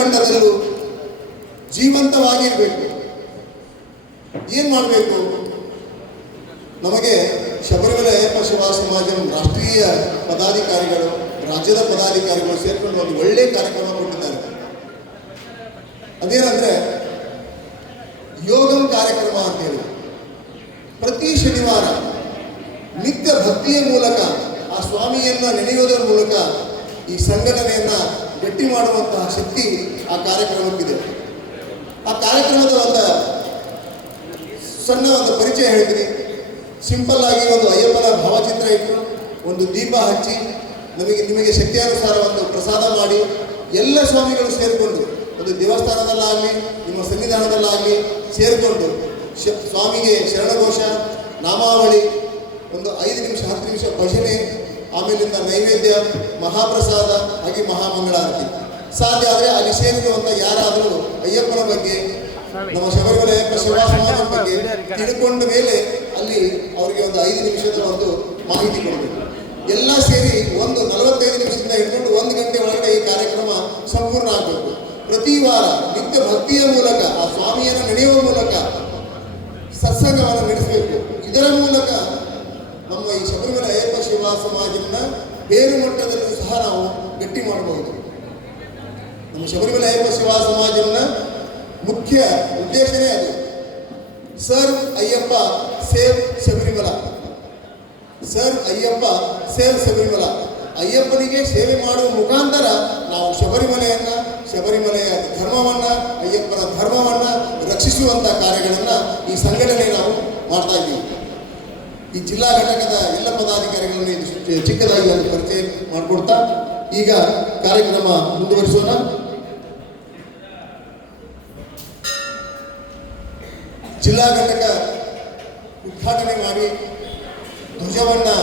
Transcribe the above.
ಮಟ್ಟದಲ್ಲೂ ಜೀವಂತವಾಗಿರಬೇಕು. ಏನು ಮಾಡಬೇಕು? ನಮಗೆ ಶಬರಿಮಲೆ ಅಯ್ಯಪ್ಪ ಸೇವಾ ಸಮಾಜಂ ರಾಷ್ಟ್ರೀಯ ಪದಾಧಿಕಾರಿಗಳು, ರಾಜ್ಯದ ಪದಾಧಿಕಾರಿಗಳು ಸೇರಿಕೊಂಡು ಒಂದು ಒಳ್ಳೆಯ ಕಾರ್ಯಕ್ರಮ ಕೊಟ್ಟಿದ್ದಾರೆ. ಅದೇನಂದ್ರೆ ಯೋಗಂ ಕಾರ್ಯಕ್ರಮ ಅಂತೇಳಿ ಪ್ರತಿ ಶನಿವಾರ ನಿತ್ಯ ಭಕ್ತಿಯ ಮೂಲಕ ಆ ಸ್ವಾಮಿಯನ್ನ ನೆನೆಯೋದರ ಮೂಲಕ ಈ ಸಂಘಟನೆಯನ್ನ ಗಟ್ಟಿ ಮಾಡುವಂತಹ ಶಕ್ತಿ ಆ ಕಾರ್ಯಕ್ರಮಕ್ಕಿದೆ. ಆ ಕಾರ್ಯಕ್ರಮದ ಒಂದು ಪರಿಚಯ ಹೇಳ್ತೀನಿ. ಸಿಂಪಲ್ ಆಗಿ ಒಂದು ಅಯ್ಯಪ್ಪನ ಭಾವಚಿತ್ರ ಇಟ್ಟು ಒಂದು ದೀಪ ಹಚ್ಚಿ ನಿಮಗೆ ಶಕ್ತಿಯಾನುಸಾರ ಒಂದು ಪ್ರಸಾದ ಮಾಡಿ ಎಲ್ಲ ಸ್ವಾಮಿಗಳು ಸೇರಿಕೊಂಡು ಒಂದು ದೇವಸ್ಥಾನದಲ್ಲಾಗಲಿ ನಿಮ್ಮ ಸನ್ನಿಧಾನದಲ್ಲಾಗಲಿ ಸೇರಿಕೊಂಡು ಸ್ವಾಮಿಗೆ ಶರಣಘೋಷ, ನಾಮಾವಳಿ, ಒಂದು 5 ನಿಮಿಷ 10 ನಿಮಿಷ ಭಜನೆ, ಆಮೇಲಿಂದ ನೈವೇದ್ಯ, ಮಹಾಪ್ರಸಾದ, ಹಾಗೆ ಮಹಾಮಂಗಳಾರತಿ. ಸಾಧ್ಯ ಆದರೆ ಅಲ್ಲಿ ಸೇರಿರುವಂಥ ಯಾರಾದರೂ ಅಯ್ಯಪ್ಪನ ಬಗ್ಗೆ, ನಮ್ಮ ಶಬರಿಮಲೆ ಅಯ್ಯಪ್ಪ ಸೇವಾ ಸಮಾಜದ ಬಗ್ಗೆ ತಿಳ್ಕೊಂಡ ಮೇಲೆ ಅಲ್ಲಿ ಅವರಿಗೆ ಒಂದು 5 ನಿಮಿಷದ ಒಂದು ಮಾಹಿತಿ ಕೊಡಬೇಕು. ಎಲ್ಲ ಸೇರಿ ಒಂದು 45 ನಿಮಿಷದಿಂದ ಹಿಡ್ಕೊಂಡು 1 ಗಂಟೆ ಒಳಗಡೆ ಈ ಕಾರ್ಯಕ್ರಮ ಸಂಪೂರ್ಣ ಆಗಬೇಕು. ಪ್ರತಿ ವಾರ ನಿತ್ಯ ಭಕ್ತಿಯ ಮೂಲಕ ಆ ಸ್ವಾಮಿಯನ್ನು ನೆನೆಯುವ ಮೂಲಕ ಸತ್ಸಂಗವನ್ನು ನಡೆಸಬೇಕು. ಇದರ ಮೂಲಕ ನಮ್ಮ ಈ ಶಬರಿಮಲೆ ಅಯ್ಯಪ್ಪ ಸೇವಾ ಸಮಾಜವನ್ನು ಬೇರು ಮಟ್ಟದಲ್ಲೂ ಸಹ ನಾವು ಗಟ್ಟಿ ಮಾಡಬಹುದು. ನಮ್ಮ ಶಬರಿಮಲೆ ಅಯ್ಯಪ್ಪ ಸೇವಾ ಸಮಾಜವನ್ನು ಮುಖ್ಯ ಉದ್ದೇಶನೇ ಅದು. Serve Ayyappa save Sabarimala. Serve Ayyappa save Sabarimala. ಅಯ್ಯಪ್ಪನಿಗೆ ಸೇವೆ ಮಾಡುವ ಮುಖಾಂತರ ನಾವು ಶಬರಿಮಲೆಯ ಧರ್ಮವನ್ನು, ಅಯ್ಯಪ್ಪನ ಧರ್ಮವನ್ನು ರಕ್ಷಿಸುವಂಥ ಕಾರ್ಯಗಳನ್ನು ಈ ಸಂಘಟನೆ ನಾವು ಮಾಡ್ತಾ ಇದ್ದೀವಿ. ಈ ಜಿಲ್ಲಾ ಘಟಕದ ಎಲ್ಲ ಪದಾಧಿಕಾರಿಗಳನ್ನು ಇದು ಚಿಕ್ಕದಾಗಿ ಒಂದು ಪರಿಚಯ ಮಾಡಿಕೊಡ್ತಾ ಈಗ ಕಾರ್ಯಕ್ರಮ ಮುಂದುವರಿಸೋಣ. ಜಿಲ್ಲಾ ಘಟಕ ಉದ್ಘಾಟನೆ ಮಾಡಿ ಧ್ವಜವನ್ನು